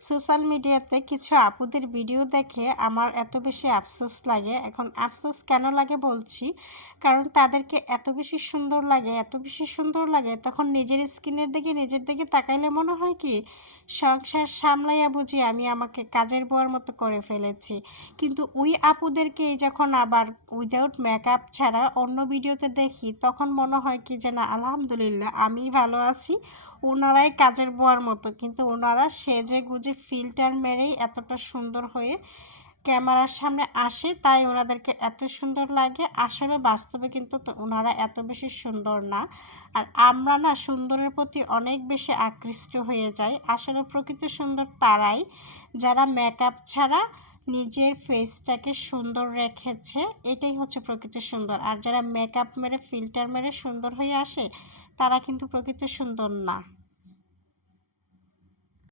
Social মিডিয়াতে কিছু আপুদের ভিডিও দেখে আমার এত বেশি আফসোস লাগে। এখন আফসোস কেন লাগে বলছি? কারণ তাদেরকে এত বেশি সুন্দর লাগে, এত বেশি সুন্দর লাগে, তখন নিজের স্কিনের দিকে, নিজের দিকে তাকাইলে মনে হয় কি? সংসার সামলাইয়া বুঝি আমি আমাকে কাজের বউয়ার মতো করে ফেলেছি। কিন্তু ওই আপুদেরকে যখন আবার উইদাউট মেকআপ ছাড়া অন্য ভিডিওতে দেখি, তখন মনে হয় কি যে না আলহামদুলিল্লাহ আমি ভালো আছি। ওনারাই কাজের বোয়ার মতো। কিন্তু ওনারা সেজে গুজে ফিল্টার মেরেই এতটা সুন্দর হয়ে ক্যামেরার সামনে আসে, তাই ওনাদেরকে এত সুন্দর লাগে। আসলে বাস্তবে কিন্তু ওনারা এত বেশি সুন্দর না। আর আমরা না সুন্দরের প্রতি অনেক বেশি আকৃষ্ট হয়ে যাই। আসলে প্রকৃত সুন্দর তারাই যারা মেকআপ ছাড়া নিজের ফেসটাকে সুন্দর রেখেছে, এটাই হচ্ছে প্রকৃত সুন্দর। আর যারা মেকআপ মেরে ফিল্টার মেরে সুন্দর হয়ে আসে, তারা কিন্তু প্রকৃত সুন্দর না।